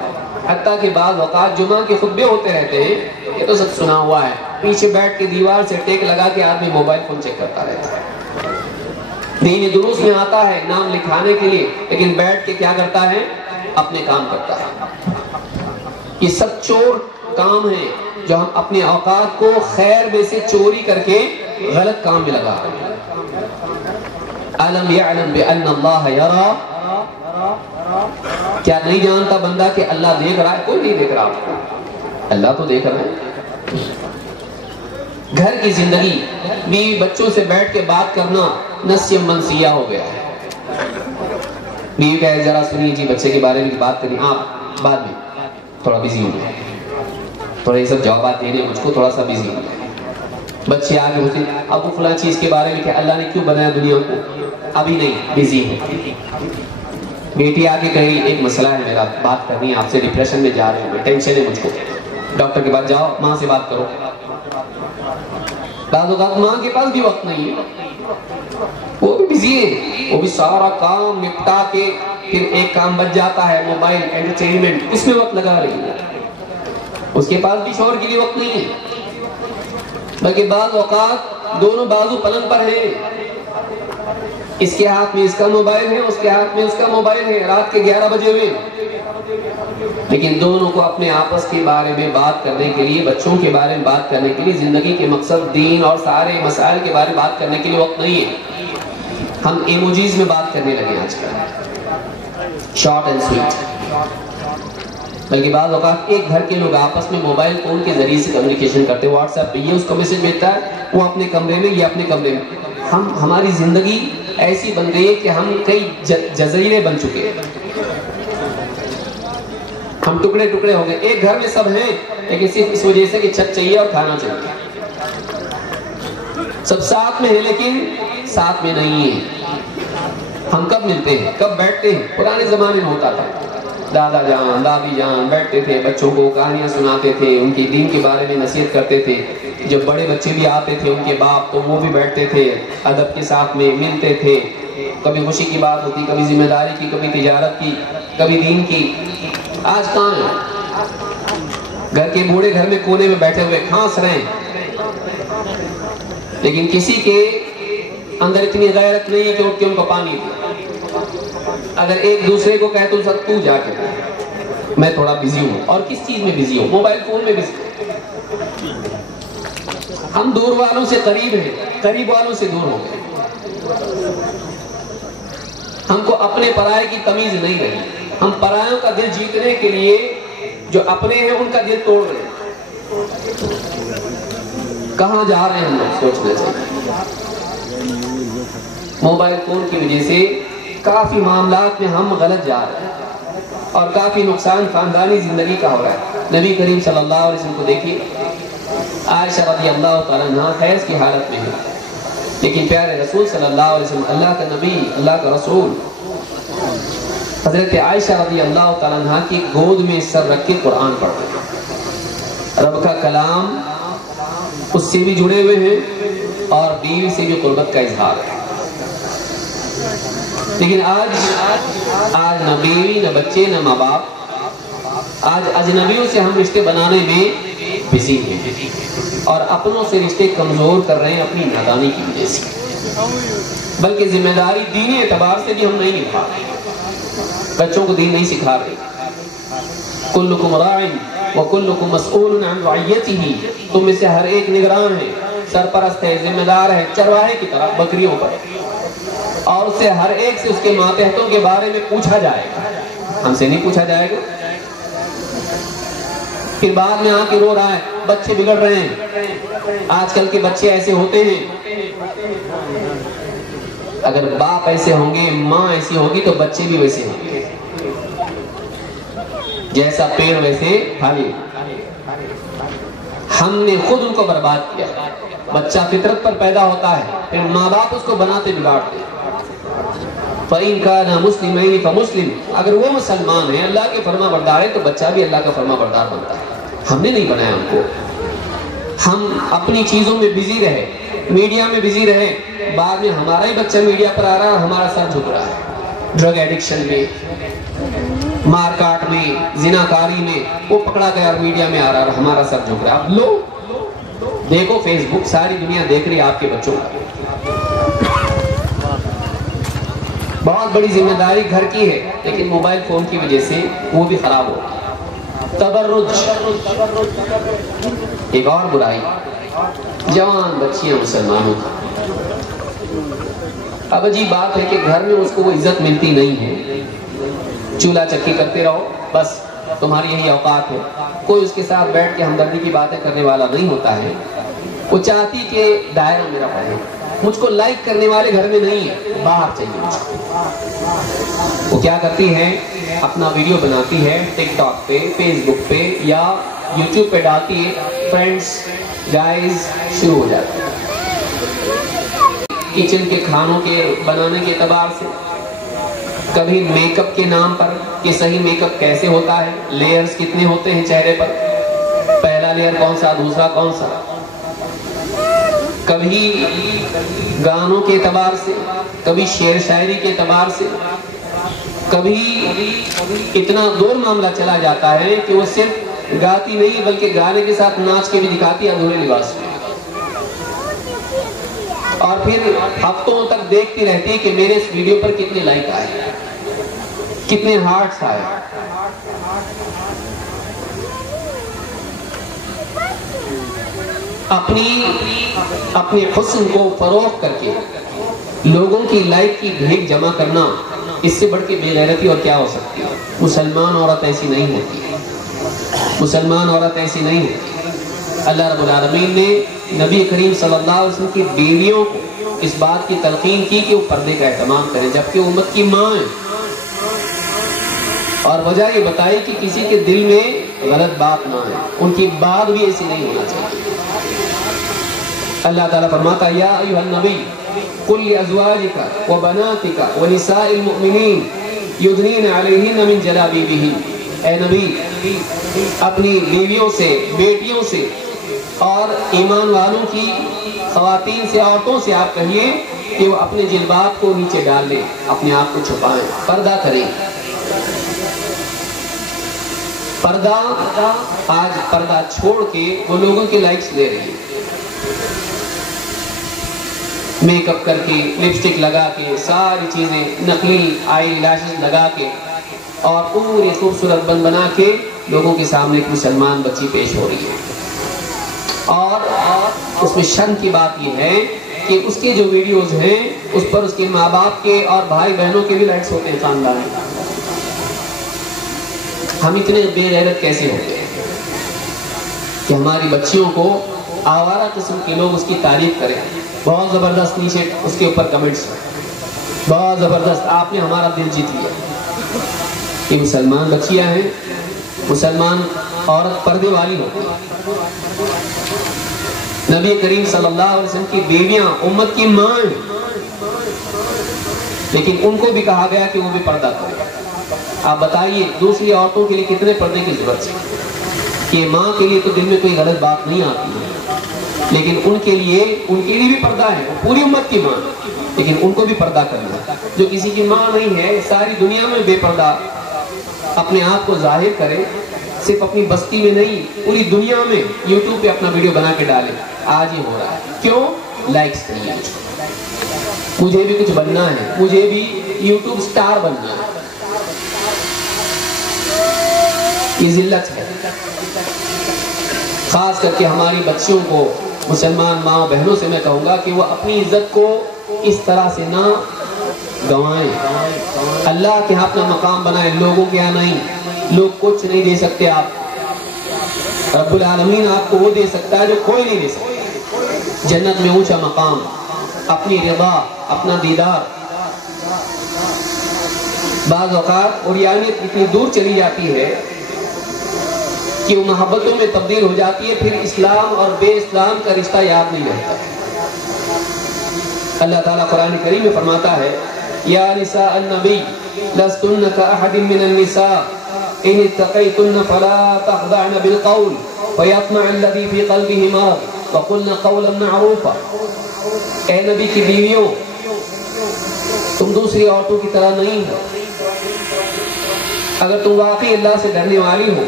حتیٰ کہ بعض اوقات جمعہ کے خطبے ہوتے رہتے ہیں، یہ تو سب سنا ہوا ہے، پیچھے بیٹھ کے دیوار سے ٹیک لگا کے آدمی موبائل فون چیک کرتا رہتا ہے، دینی دروس میں آتا ہے نام لکھانے کے لیے، لیکن بیٹھ کے کیا کرتا ہے؟ اپنے کام کرتا ہے۔ یہ سب چور کام ہیں جو ہم اپنے اوقات کو خیر میں سے چوری کر کے غلط کام میں لگا رہے ہیں۔ أَلَمْ يَعْلَمْ بِأَنَّ اللَّهَ يَرَى، کیا نہیں جانتا بندہ کہ اللہ دیکھ رہا ہے؟ کوئی نہیں دیکھ رہا، اللہ تو دیکھ رہا ہے۔ گھر کی زندگی، بیوی بچوں سے بیٹھ کے بات کرنا نسیم منسیہ ہو گیا ہے۔ بیوی کہے ذرا سنیے جی بچے کے بارے میں بات کریں، آپ بعد میں تھوڑا بزی ہوں گے، تھوڑا یہ سب جوابات دینے مجھ کو تھوڑا سا بزی ہوں گے۔ بچے آگے ہوتے اب وہ فلاں چیز کے بارے میں کہ اللہ نے کیوں بنایا دنیا کو، ابھی نہیں، بزی ہے۔ بیٹی آگے کہیں ایک مسئلہ ہے میرا، بات کرنی ہے آپ سے، ڈپریشن میں جا رہے ہیں، ٹینشن ہے مجھ کو، ڈاکٹر کے پاس جاؤ، ماں سے بات کرو۔ بعض اوقات ماں کے پاس بھی وقت نہیں ہے، وہ بھی بزی ہے، وہ بھی سارا کام نپٹا کے پھر ایک کام بچ جاتا ہے موبائل انٹرٹینمنٹ، اس میں وقت لگا رہی ہے، اس کے پاس بھی شوہر کے لیے وقت نہیں ہے، بلکہ بعض اوقات دونوں بازو پلنگ پر ہیں، اس کے ہاتھ میں اس کا موبائل ہے، اس کے ہاتھ میں اس کا موبائل ہے، رات کے 11 بجے ہوئے، لیکن دونوں کو اپنے آپس کے بارے میں بات کرنے کے لیے، بچوں کے بارے میں بات کرنے کے لیے، زندگی کے مقصد، دین اور سارے مسائل کے بارے میں بات کرنے کے لیے وقت نہیں ہے۔ ہم ایموجیز میں بات کرنے لگے آج کل، شارٹ اینڈ سویٹ۔ بلکہ بعض اوقات ایک گھر کے لوگ آپس میں موبائل فون کے ذریعے سے کمیونیکیشن کرتے ہیں، واٹس ایپ پہ یہ اس کو میسج بھیجتا ہے، وہ اپنے کمرے میں، یہ اپنے کمرے میں۔ ہماری زندگی ایسی بن گئی ہے کہ ہم کئی جزیرے بن چکے ہیں، ہم ٹکڑے ٹکڑے ہو گئے۔ ایک گھر میں سب ہیں لیکن صرف اس وجہ سے کہ چھت چاہیے اور کھانا چاہیے، سب ساتھ میں ہیں لیکن ساتھ میں نہیں ہیں۔ ہم کب ملتے ہیں، کب بیٹھتے ہیں؟ پرانے زمانے میں ہوتا تھا، دادا جان دادی جان بیٹھتے تھے، بچوں کو کہانیاں سناتے تھے، ان کی دین کے بارے میں نصیحت کرتے تھے۔ جب بڑے بچے بھی آتے تھے ان کے باپ، تو وہ بھی بیٹھتے تھے، ادب کے ساتھ میں ملتے تھے، کبھی خوشی کی بات ہوتی، کبھی ذمہ داری کی، کبھی تجارت کی، کبھی دین کی۔ آج کہاں ہے؟ گھر کے بوڑھے گھر میں کونے میں بیٹھے ہوئے کھانس رہے ہیں، لیکن کسی کے اندر اتنی غیرت نہیں ہے کہ اٹھ کے ان کو پانی دے۔ اگر ایک دوسرے کو کہے تو جا کے میں تھوڑا بزی ہوں، اور کس چیز میں بزی ہوں؟ موبائل فون میں بزی۔ ہم دور والوں سے قریب ہیں، قریب والوں سے دور ہو گئے۔ ہم کو اپنے پرائے کی تمیز نہیں رہی، ہم پرایوں کا دل جیتنے کے لیے جو اپنے ہیں ان کا دل توڑ رہے ہیں۔ کہاں جا رہے ہیں ہم لوگ، سوچنا چاہیے۔ موبائل فون کی وجہ سے کافی معاملات میں ہم غلط جا رہے ہیں، اور کافی نقصان خاندانی زندگی کا ہو رہا ہے۔ نبی کریم صلی اللہ علیہ وسلم کو دیکھیے، عائشہ رضی اللہ تعالیٰ عنہ حیض کی حالت میں ہے، لیکن پیارے رسول صلی اللہ علیہ وسلم، اللہ کا نبی، اللہ کا رسول، حضرت عائشہ رضی اللہ تعالیٰ عنہ کی گود میں سر رکھ کے قرآن پڑھ رہے ہیں۔ رب کا کلام اس سے بھی جڑے ہوئے ہیں اور بیوی سے بھی قربت کا اظہار ہے۔ لیکن آج نہ بیوی، نہ بچے، نہ ماں باپ، آج اجنبیوں سے ہم رشتے بنانے میں بزی ہیں، اور اپنوں سے رشتے کمزور کر رہے ہیں اپنی نادانی کی وجہ سے۔ بلکہ ذمہ داری دینی اعتبار سے بھی ہم نہیں نبھا رہے، بچوں کو دین نہیں سکھا رہے۔ کلکم راع وکلکم مسئول عن رعیتہ، تم میں سے ہر ایک نگران ہے، سرپرست ہے، ذمہ دار ہے، چرواہے کی طرح بکریوں پر، اور اس سے ہر ایک سے اس کے ماتحتوں کے بارے میں پوچھا جائے گا۔ ہم سے نہیں پوچھا جائے گا، پھر بعد میں آ کے رو رہا ہے بچے بگڑ رہے ہیں۔ آج کل کے بچے ایسے ہوتے ہیں، اگر باپ ایسے ہوں گے، ماں ایسی ہوگی تو بچے بھی ویسے ہوں گے، جیسا پیڑ ویسے پھل۔ ہم نے خود ان کو برباد کیا۔ بچہ فطرت پر پیدا ہوتا ہے، پھر ماں باپ اس کو بناتے بگاڑتے۔ فَإِن كَانَ مُسْلِمَيْنِ فَمُسْلِمٌ، اگر وہ مسلمان ہیں، اللہ کے فرما بردار ہے، تو بچہ بھی اللہ کا فرما بردار بنتا ہے۔ ہم نے نہیں بنایا ان کو۔ ہم اپنی چیزوں میں بزی رہے، میڈیا میں بزی رہے، بعد میں ہمارا ہی بچہ میڈیا پر آ رہا ہے، ہمارا سر جھک رہا ہے۔ ڈرگ ایڈکشن میں، مار کاٹ میں، زنا کاری میں، وہ پکڑا گیا اور میڈیا میں آ رہا ہے، ہمارا سر جھک رہا ہے۔ اب لو دیکھو فیس بک، ساری دنیا دیکھ رہی ہے آپ کے بچوں کو۔ بہت بڑی ذمہ داری گھر کی ہے، لیکن موبائل فون کی وجہ سے وہ بھی خراب ہو۔ تبرج، ایک اور برائی، جوان بچیاں مسلمانوں کی۔ اب عجیب بات ہے کہ گھر میں اس کو وہ عزت ملتی نہیں ہے، چولہا چکی کرتے رہو، بس تمہاری یہی اوقات ہے۔ کوئی اس کے ساتھ بیٹھ کے ہمدردی کی باتیں کرنے والا نہیں ہوتا ہے۔ وہ چاہتی کہ دائرہ میرا بڑھے، مجھ کو لائک کرنے والے گھر میں نہیں ہے، باہر چاہیے مجھ کو۔ وہ کیا کرتی ہے، اپنا ویڈیو بناتی ہے، ٹک ٹاک پہ، فیس بک پہ یا یوٹیوب پہ ڈالتی ہے، فرینڈز گائز شروع ہو جاتا ہے۔ کچن کے کھانوں کے بنانے کے اعتبار سے، کبھی میک اپ کے نام پر کہ صحیح میک اپ کیسے ہوتا ہے، لیئرز کتنے ہوتے ہیں چہرے پر، پہلا لیئر کون سا، دوسرا کون سا، کبھی گانوں کے اعتبار سے، کبھی شعر شاعری کے اعتبار سے، کبھی اتنا دور معاملہ چلا جاتا ہے کہ وہ صرف گاتی نہیں بلکہ گانے کے ساتھ ناچ کے بھی دکھاتی ہے ادھورے لباس میں۔ اور پھر ہفتوں تک دیکھتی رہتی ہے کہ میرے اس ویڈیو پر کتنے لائک آئے، کتنے ہارٹس آئے۔ اپنے حسن کو فروغ کر کے لوگوں کی لائک کی بھیک جمع کرنا، اس سے بڑھ کے بے غیرتی اور کیا ہو سکتی ہے؟ مسلمان عورت ایسی نہیں ہوتی، مسلمان عورت ایسی نہیں ہوتی۔ اللہ رب العالمین نے نبی کریم صلی اللہ علیہ وسلم کی بیویوں کو اس بات کی تلقین کی کہ وہ پردے کا اہتمام کریں، جبکہ امت کی ماں ہیں، اور وجہ یہ بتائی کہ کسی کے دل میں غلط بات نہ ہے، ان کی بات بھی ایسی نہیں ہونا چاہیے۔ اللہ تعالیٰ فرماتا ہے یا ایھا النبی قل لازواجک وبناتک ونساء المؤمنین یدنین علیہن من جلابیبہن، اے نبی اپنی بیویوں سے، بیٹیوں سے اور ایمان والوں کی خواتین سے، عورتوں سے آپ کہیے کہ وہ اپنے جلباب کو نیچے ڈال لیں، اپنے آپ کو چھپائیں، پردہ کریں۔ پردہ، آج پردہ چھوڑ کے وہ لوگوں کے لائکس لے رہی ہے، میک اپ کر کے، لپسٹک لگا کے، ساری چیزیں نقلی آئی لاشز لگا کے اور پوری خوبصورت بن بنا کے لوگوں کے سامنے ایک مسلمان بچی پیش ہو رہی ہے۔ اور اس میں شرم کی بات یہ ہے کہ اس کے جو ویڈیوز ہیں اس پر اس کے ماں باپ کے اور بھائی بہنوں کے بھی لائکس ہوتے ہیں، خاندان۔ ہم اتنے بے غیرت کیسے ہوتے ہیں کہ ہماری بچیوں کو آوارہ قسم کے لوگ اس کی تعریف کریں، بہت زبردست، نیچے اس کے اوپر کمنٹس، بہت زبردست، آپ نے ہمارا دل جیت لیا۔ یہ مسلمان بچیاں ہیں، مسلمان عورت پردے والی ہوتی ہے۔ نبی کریم صلی اللہ علیہ وسلم کی بیویاں امت کی ماں ہیں، لیکن ان کو بھی کہا گیا کہ وہ بھی پردہ کریں۔ آپ بتائیے دوسری عورتوں کے لیے کتنے پردے کی ضرورت ہے؟ کہ ماں کے لیے تو دل میں کوئی غلط بات نہیں آتی ہے، لیکن ان کے لیے بھی پردہ ہے، پوری امت کی ماں، لیکن ان کو بھی پردہ کرنا ہے۔ جو کسی کی ماں نہیں ہے، ساری دنیا میں بے پردہ اپنے آپ کو ظاہر کرے، صرف اپنی بستی میں نہیں پوری دنیا میں یوٹیوب پہ اپنا ویڈیو بنا کے ڈالے۔ آج یہ ہو رہا ہے، کیوں؟ لائکس نہیں ہے، مجھے بھی کچھ بننا ہے، مجھے بھی یوٹیوب سٹار بننا ہے۔ یہ ذلت ہے۔ خاص کر کے ہماری بچیوں کو، مسلمان ماں بہنوں سے میں کہوں گا کہ وہ اپنی عزت کو اس طرح سے نہ گنوائیں۔ اللہ کے ہاں اپنا مقام بنائیں، لوگوں کے ہاں نہیں۔ لوگ کچھ نہیں دے سکتے، آپ رب العالمین آپ کو وہ دے سکتا ہے جو کوئی نہیں دے سکتا۔ جنت میں اونچا مقام، اپنی رضا، اپنا دیدار۔ بعض اوقات اوریانیت اتنی دور چلی جاتی ہے کہ وہ محبتوں میں تبدیل ہو جاتی ہے، پھر اسلام اور بے اسلام کا رشتہ یاد نہیں رہتا۔ اللہ تعالیٰ قرآن کریم میں فرماتا ہے یا نساء النبی لستن کاحد من النساء ان اتقیتن فلا تخضعن بالقول فیطمع الذی فی قلبہ مرض وقلن قولا معروفا۔ اے نبی کی بیویوں، تم دوسری عورتوں کی طرح نہیں ہو۔ اگر تم واقعی اللہ سے ڈرنے والی ہو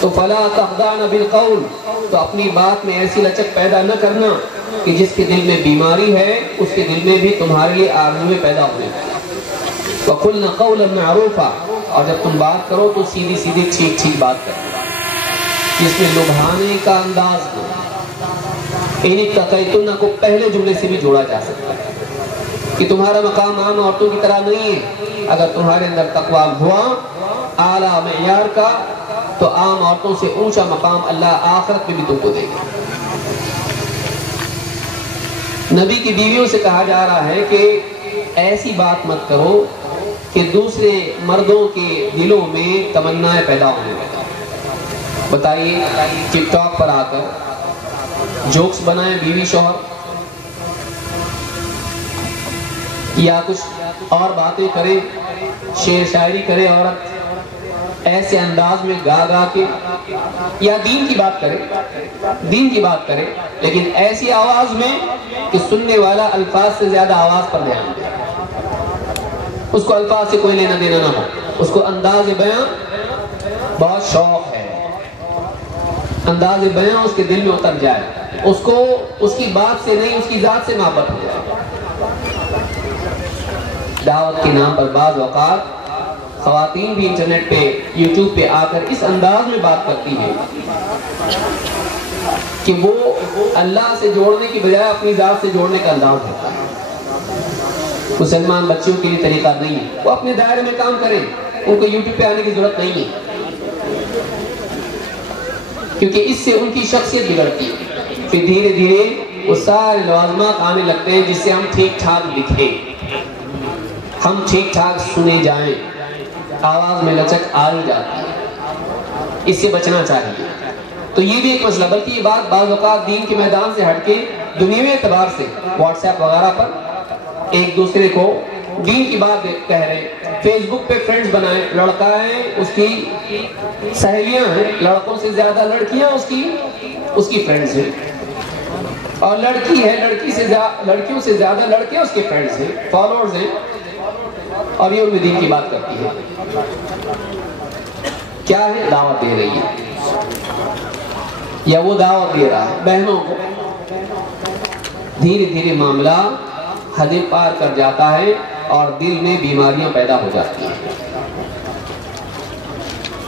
تو فلا تخضعن بالقول، تو اپنی بات میں ایسی لچک پیدا نہ کرنا کہ جس کے دل میں بیماری ہے اس کے دل میں بھی تمہارے لیے آرزویں پیدا ہونے لگیں۔ وَقُلْنَ قَوْلًا مَعْرُوفًا، اور جب تم بات کرو تو سیدھی سیدھی ٹھیک ٹھیک بات کرو، جس میں لبھانے کا انداز ہو۔ ان اتقیتن کو پہلے جملے سے بھی جوڑا جا سکتا ہے کہ تمہارا مقام عام عورتوں کی طرح نہیں ہے۔ اگر تمہارے اندر تقویٰ ہوا اعلیٰ معیار کا تو عام عورتوں سے اونچا مقام اللہ آخرت میں بھی تم کو دے گا۔ نبی کی بیویوں سے کہا جا رہا ہے کہ ایسی بات مت کرو کہ دوسرے مردوں کے دلوں میں تمنائیں پیدا ہونے لگیں۔ بتائیے ٹک ٹاک پر آ کر جوکس بنائیں بیوی شوہر، یا کچھ اور باتیں کرے، شعر شاعری کرے عورت ایسے انداز میں گا گا کے، یا دین کی بات کرے، دین کی بات کرے لیکن ایسی آواز میں کہ سننے والا الفاظ سے زیادہ آواز پر دھیان دے، اس کو الفاظ سے کوئی لینا دینا نہ ہو، اس کو انداز بیاں بہت شوق ہے، انداز بیاں اس کے دل میں اتر جائے، اس کو اس کی بات سے نہیں، اس کی ذات سے محبت ہو جائے. دعوت کے نام پر بعض اوقات خواتین بھی انٹرنیٹ پہ، یوٹیوب پہ آ کر اس انداز میں بات کرتی ہیں کہ وہ اللہ سے جوڑنے کی بجائے اپنی ذات سے جوڑنے کا انداز ہوتا ہے. مسلمان بچوں کے لیے طریقہ نہیں ہے. وہ اپنے دائرے میں کام کریں، ان کو یوٹیوب پہ آنے کی ضرورت نہیں ہے، کیونکہ اس سے ان کی شخصیت بگڑتی ہے. پھر دھیرے دھیرے وہ سارے لوازمات آنے لگتے ہیں جس سے ہم ٹھیک ٹھاک لکھیں، ہم ٹھیک ٹھاک سنے جائیں، آواز میں لچک آ ہی جاتی ہے. اس سے بچنا چاہیے. تو یہ بھی ایک مسئلہ، بلکہ یہ بات بعض اوقات دین کے میدان سے ہٹ کے دنیاوی اعتبار سے واٹس ایپ وغیرہ پر ایک دوسرے کو دین کی بات کہہ رہے ہیں. فیس بک پہ فرینڈز بنائیں، لڑکا ہے اس کی سہیلیاں ہیں، لڑکوں سے زیادہ لڑکیاں اس کی فرینڈز ہیں، اور لڑکی ہے لڑکیوں سے زیادہ لڑکے اس کے فرینڈز ہیں، فالوورز ہیں، اور یہ ان دین کی بات کرتی ہے. کیا ہے؟ دعوت دے رہی ہے، یا وہ دعوت دے رہا ہے بہنوں کو. دھیرے دھیرے معاملہ حد پار کر جاتا ہے اور دل میں بیماریاں پیدا ہو جاتی ہیں.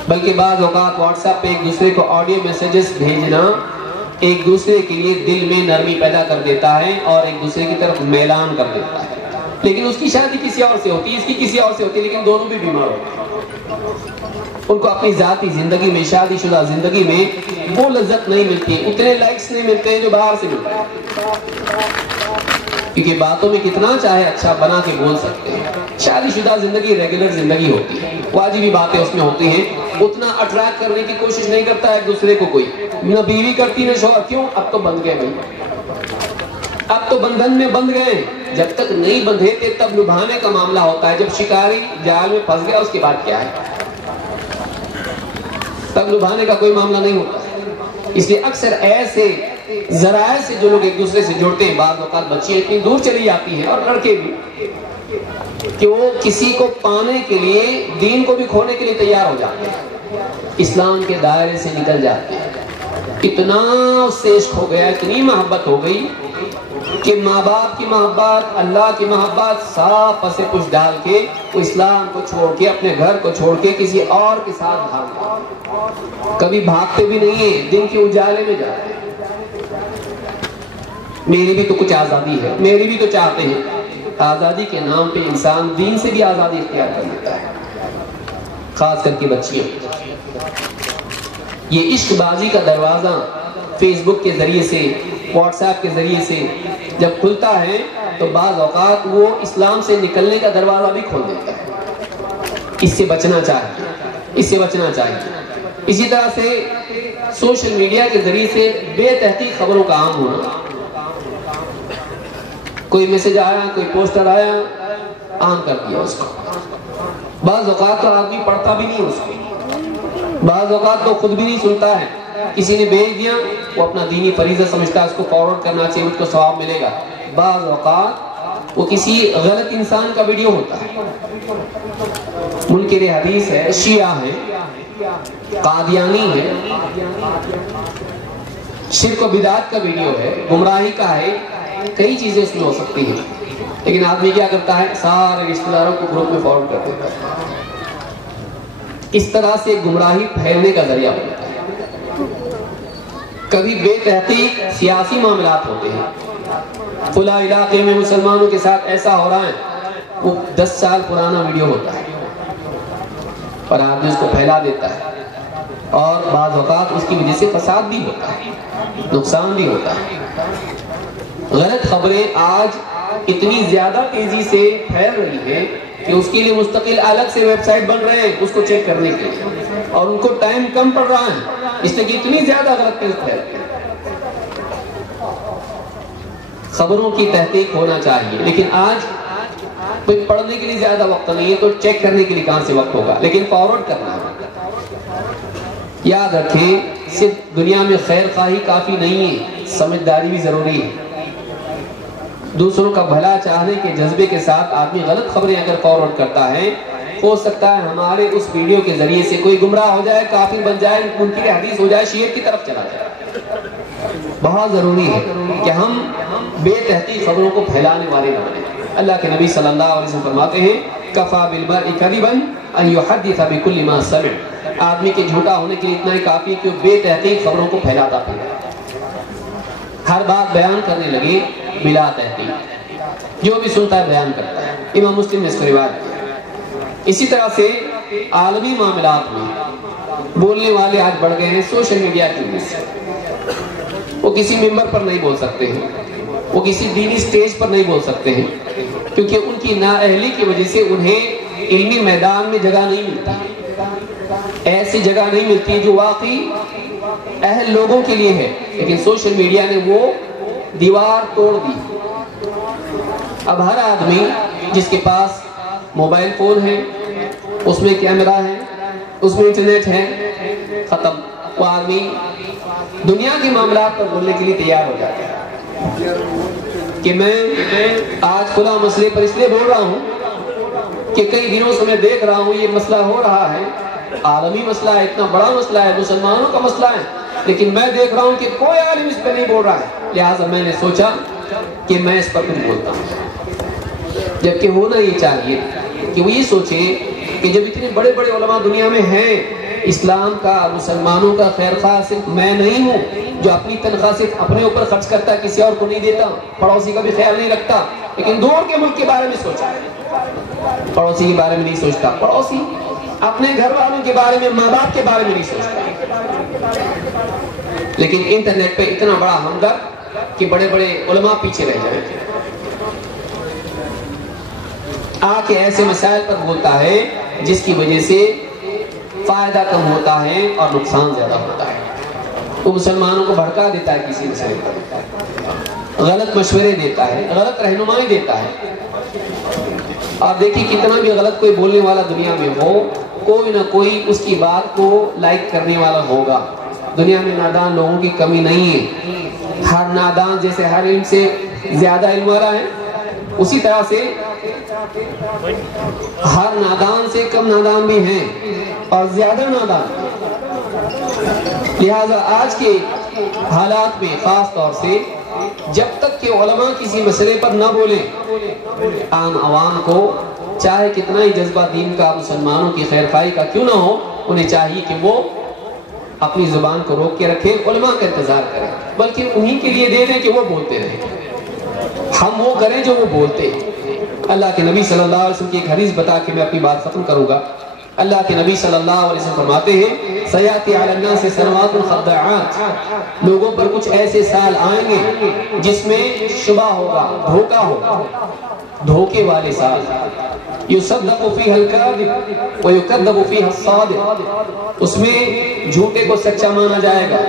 بلکہ بعض اوقات واٹس ایپ پہ ایک دوسرے کو آڈیو میسیجز بھیجنا ایک دوسرے کے لیے دل میں نرمی پیدا کر دیتا ہے اور ایک دوسرے کی طرف میلان کر دیتا ہے. لیکن اس کی شادی کسی اور سے ہوتی ہے، اس کی کسی اور سے ہوتی ہے، لیکن دونوں بھی بیمار ہوتے ہیں. ان کو اپنی ذاتی زندگی میں، شادی شدہ زندگی میں وہ لذت نہیں ملتی ہے، اتنے لائکس نہیں ملتے ہیں جو باہر سے ملتے ہیں. کیونکہ باتوں میں کتنا چاہے اچھا بنا کے بول سکتے ہیں. شادی شدہ زندگی ریگولر زندگی ہوتی ہے، واجبی باتیں اس میں ہوتی ہیں. اتنا اٹریکٹ کرنے کی کوشش نہیں کرتا ایک دوسرے کو کوئی، نہ بیوی کرتی نہ شوہر. کیوں؟ اب تو بندھ گئے بھائی، اب تو بندھن میں بندھ گئے. جب تک نہیں بندھے تھے تب لبھانے کا معاملہ ہوتا ہے. جب شکاری جال میں پھنس گیا اس کے بعد کیا ہے؟ تب لبھانے کا کوئی معاملہ نہیں ہوتا. اس لیے اکثر ایسے ذرائع سے جو لوگ ایک دوسرے سے جڑتے ہیں، بعض اوقات بچیاں اتنی دور چلی جاتی ہیں اور لڑکے بھی، کہ وہ کسی کو پانے کے لیے دین کو بھی کھونے کے لیے تیار ہو جاتے ہیں، اسلام کے دائرے سے نکل جاتے ہیں. اتنا اس سے عشق ہو گیا، اتنی محبت ہو گئی کہ ماں باپ کی محبت، اللہ کی محبت سب پسے پش ڈال کے وہ اسلام کو چھوڑ کے، اپنے گھر کو چھوڑ کے کسی اور کے ساتھ بھاگتے. کبھی بھاگتے بھی نہیں ہیں، دن کے اجالے میں جاتے ہیں. میری بھی تو کچھ آزادی ہے، میری بھی تو چاہتے ہیں. آزادی کے نام پہ انسان دین سے بھی آزادی اختیار کر لیتا ہے، خاص کر کے بچیاں. یہ عشق بازی کا دروازہ فیس بک کے ذریعے سے، واٹس ایپ کے ذریعے سے جب کھلتا ہے تو بعض اوقات وہ اسلام سے نکلنے کا دروازہ بھی کھول دیتا ہے. اس سے بچنا چاہیے، اس سے بچنا چاہیے. اسی طرح سے سوشل میڈیا کے ذریعے سے بے تحقیق خبروں کا عام ہونا. کوئی میسج آیا، کوئی پوسٹر آیا، عام کر دیا اس کو. بعض اوقات تو آدمی پڑھتا بھی نہیں اس کو، بعض اوقات تو خود بھی نہیں سنتا ہے، کسی نے بھیج دیا، وہ اپنا دینی فریضہ سمجھتا ہے، اس کو فارورڈ کرنا چاہیے، اس کو ثواب ملے گا. بعض اوقات وہ کسی غلط انسان کا ویڈیو ہوتا ہے، منکر حدیث ہے، شیعہ ہے، قادیانی ہے، شرک و بدعت کا ویڈیو ہے، گمراہی کا ہے، کئی چیزیں اس میں ہو سکتی ہیں. لیکن آدمی کیا کرتا ہے؟ سارے رشتہ داروں کو گروپ میں فارورڈ کر دیتا ہے. اس طرح سے گمراہی پھیلنے کا ذریعہ بنتا ہے. کبھی بے تحقیق سیاسی معاملات ہوتے ہیں، فلاں علاقے میں مسلمانوں کے ساتھ ایسا ہو رہا ہے، وہ 10 سال پرانا ویڈیو ہوتا ہے اور آدمی اس کو پھیلا دیتا ہے، اور بعض اوقات اس کی وجہ سے فساد بھی ہوتا ہے، نقصان بھی ہوتا ہے. غلط خبریں آج اتنی زیادہ تیزی سے پھیل رہی ہیں کہ اس کے لیے مستقل الگ سے ویب سائٹ بن رہے ہیں اس کو چیک کرنے کے لیے، اور ان کو ٹائم کم پڑ رہا ہے، اس لیے کہ اتنی زیادہ غلط چیز پھیل رہی ہے. خبروں کی تحقیق ہونا چاہیے، لیکن آج کوئی پڑھنے کے لیے زیادہ وقت نہیں ہے تو چیک کرنے کے لیے کہاں سے وقت ہوگا، لیکن فارورڈ کرنا ہے. یاد رکھیں، صرف دنیا میں خیر خواہی کافی نہیں ہے، سمجھداری بھی ضروری ہے. دوسروں کا بھلا چاہنے کے جذبے کے ساتھ آدمی غلط خبریں اگر فارورڈ کرتا ہے، ہو سکتا ہے ہمارے اس ویڈیو کے ذریعے سے کوئی گمراہ ہو جائے، کافر بن جائے، منکر حدیث ہو جائے، شیعہ کی طرف چلا جائے. بہت ضروری ہے کہ ہم بے تحقیق خبروں کو پھیلانے والے نہ بنیں۔ اللہ کے نبی صلی اللہ علیہ وسلم فرماتے ہیں کفا بالمرء کذبا ان یحدث بكل ما سمع، آدمی کے جھوٹا ہونے کے لیے اتنا ہی کافی ہے کہ وہ بے تحقیق خبروں کو پھیلاتا پھیلاتا ہر بات بیان کرنے لگے بلا تحقیق، جو بھی سنتا ہے بیان کرتا ہے۔ امام مسلم نے اس کو روایت کیا۔ اسی طرح سے عالمی معاملات میں بولنے والے آج بڑھ گئے ہیں سوشل میڈیا کی وجہ سے۔ وہ کسی ممبر پر نہیں بول سکتے ہیں، وہ کسی دینی سٹیج پر نہیں بول سکتے ہیں، کیونکہ ان کی نااہلی کی وجہ سے انہیں علمی میدان میں جگہ نہیں ملتی، ایسی جگہ نہیں ملتی جو واقعی اہل لوگوں کے لیے ہے۔ لیکن سوشل میڈیا نے وہ دیوار توڑ دی۔ اب ہر آدمی جس کے پاس موبائل فون ہے، اس میں کیمرہ ہے، اس میں انٹرنیٹ ہے، ختم، وہ آدمی دنیا کے معاملات پر بولنے کے لیے تیار ہو جاتا ہے کہ میں آج خدا مسئلے پر اس لیے بول رہا ہوں کہ کئی دنوں سے میں دیکھ رہا ہوں یہ مسئلہ ہو رہا ہے، عالمی مسئلہ ہے، اتنا بڑا مسئلہ ہے، مسلمانوں کا مسئلہ ہے، لیکن میں دیکھ رہا ہوں کہ کوئی عالم اس پہ نہیں بول رہا ہے، لہٰذا میں نے سوچا کہ میں اس پر کچھ بولتا ہوں۔ جبکہ ہونا یہ چاہیے کہ وہ یہ سوچے کہ جب اتنے بڑے بڑے علماء دنیا میں ہیں، اسلام کا، مسلمانوں کا خیر خواہ صرف میں نہیں ہوں جو اپنی تنخواہ صرف اپنے اوپر خرچ کرتا ہے، کسی اور کو نہیں دیتا، پڑوسی کا بھی خیال نہیں رکھتا، لیکن دور کے ملک کے بارے میں سوچا، پڑوسی کے بارے میں نہیں سوچتا، پڑوسی اپنے گھر والوں کے بارے میں، ماں باپ کے بارے میں نہیں سوچتا، لیکن انٹرنیٹ پہ اتنا بڑا ہمدرد کہ بڑے بڑے علماء پیچھے رہ جائیں، آ کے ایسے مسائل پر بولتا ہے جس کی وجہ سے فائدہ کم ہوتا ہے اور نقصان زیادہ ہوتا ہے۔ وہ مسلمانوں کو بھڑکا دیتا ہے کسی مسئلے پر، غلط مشورے دیتا ہے، غلط رہنمائی دیتا ہے۔ آپ دیکھیں کتنا بھی غلط کوئی بولنے والا دنیا میں ہو، کوئی نہ کوئی اس کی بات کو لائک کرنے والا ہوگا۔ دنیا میں نادان لوگوں کی کمی نہیں ہے، ہر نادان جیسے ہر علم سے زیادہ علم والا ہے، اسی طرح سے ہر نادان سے کم نادان بھی ہیں اور زیادہ نادان۔ لہذا آج کے حالات میں خاص طور سے جب تک کہ علماء کسی مسئلے پر نہ بولیں، عام عوام کو چاہے کتنا ہی جذبہ دین کا، مسلمانوں کی خیر خواہی کا کیوں نہ ہو، انہیں چاہیے کہ وہ اپنی زبان کو روک کے رکھیں، علماء کا انتظار کریں، بلکہ انہی کے لیے دے دیں کہ وہ بولتے رہیں، ہم وہ کریں جو وہ بولتے ہیں۔ اللہ کے نبی صلی اللہ علیہ وسلم کی ایک حدیث بتا کے میں اپنی بات ختم کروں گا۔ اللہ کے نبی صلی اللہ علیہ وسلم فرماتے ہیں سیاتی علی الناس سنوات خداعات، لوگوں پر کچھ ایسے سال آئیں گے جس میں شبہ ہوگا، دھوکہ ہوگا، دھوکے والے سال، یصدق فیہ الکاذب ویکذب فیہ الصادق، اس میں جھوٹے کو سچا مانا جائے گا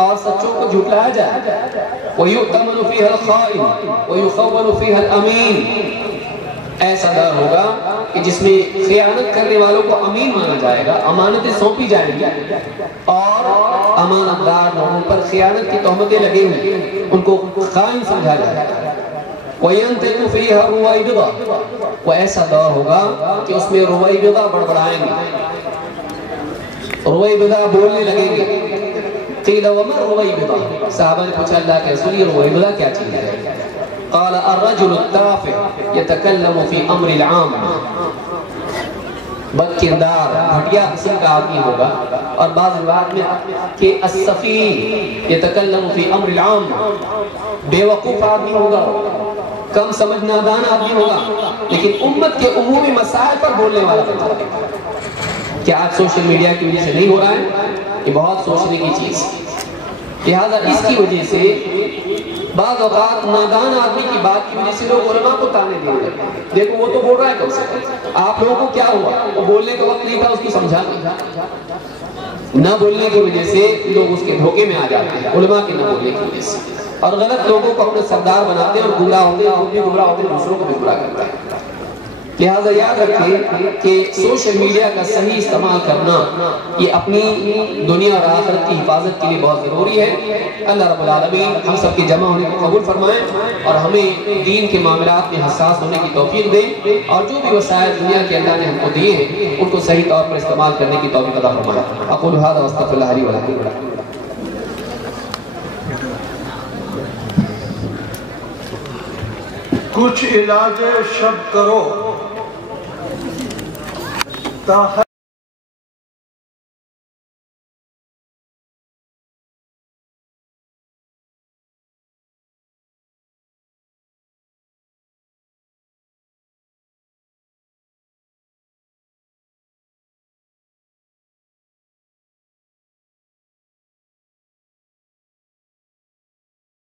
اور سچوں کو جھٹلایا جائے گا، ویؤتمن فیہ الخائن ویخون فیہ الامین، ایسا دور ہوگا کہ جس میں خیانت کرنے والوں کو امین مانا جائے گا، امانتیں سونپی جائیں گی اور امانت دار لوگوں پر خیانت کی تہمتیں لگیں گی، ان کو خائن سمجھا جائے گا۔ وَيَنْتَقُ فِيهَا الرُّوَيْبِضَةُ، وہ ایسا دور ہوگا کہ اس میں رویبضہ بڑبڑائیں گے، رویبضہ بولنے لگیں گے۔ قِيلَ وَمَا الرُّوَيْبِضَةُ، صحابہ نے پوچھا اللہ کے رسول یہ رویبضہ کیا چیز ہے؟ قال الرجل التافه يتكلم في امر العام، بد کردار، گھٹیا قسم کا آدمی ہوگا، اور بعض روایات میں کہ السفیہ يتكلم في امر العام، بے وقوف آدمی ہوگا، کم سمجھ نادان آدمی ہوگا، لیکن امت کے عمومی مسائل پر بولنے والا بن جائے گا۔ کیا آج سوشل میڈیا کی وجہ سے نہیں ہو رہا ہے؟ یہ بہت سوچنے کی چیز، لہذا اس کی وجہ سے بعض اوقات نادان آدمی کی بات کی وجہ سے لوگ علماء کو تانے دے رہے ہیں، دیکھو وہ تو بول رہا ہے کب سے، آپ لوگوں کو کیا ہوا؟ وہ بولنے کا وقت نہیں تھا اس کو سمجھانا، نہ بولنے کی وجہ سے لوگ اس کے دھوکے میں آ جاتے ہیں، علماء کے نہ بولنے کی وجہ سے، اور غلط لوگوں کو اپنے سردار بناتے ہیں اور گمراہ ہوتے ہیں، خود بھی گمراہ ہوتے ہیں، دوسروں کو بھی گمراہ کرتے ہیں۔ لہذا یاد رکھیں کہ سوشل میڈیا کا صحیح استعمال کرنا یہ اپنی دنیا اور آخرت کی حفاظت کے لیے بہت ضروری ہے۔ اللہ رب العالمین ہم سب کے جمع ہونے کو قبول فرمائیں اور ہمیں دین کے معاملات میں حساس ہونے کی توفیق دیں، اور جو بھی وسائل دنیا کے اللہ نے ہم کو دیے ہیں ان کو صحیح طور پر استعمال کرنے کی توفیق عطا فرمائیں۔ اقول ھذا واستغفر اللہ لی ولکم۔ کچھ علاج شب کرو تا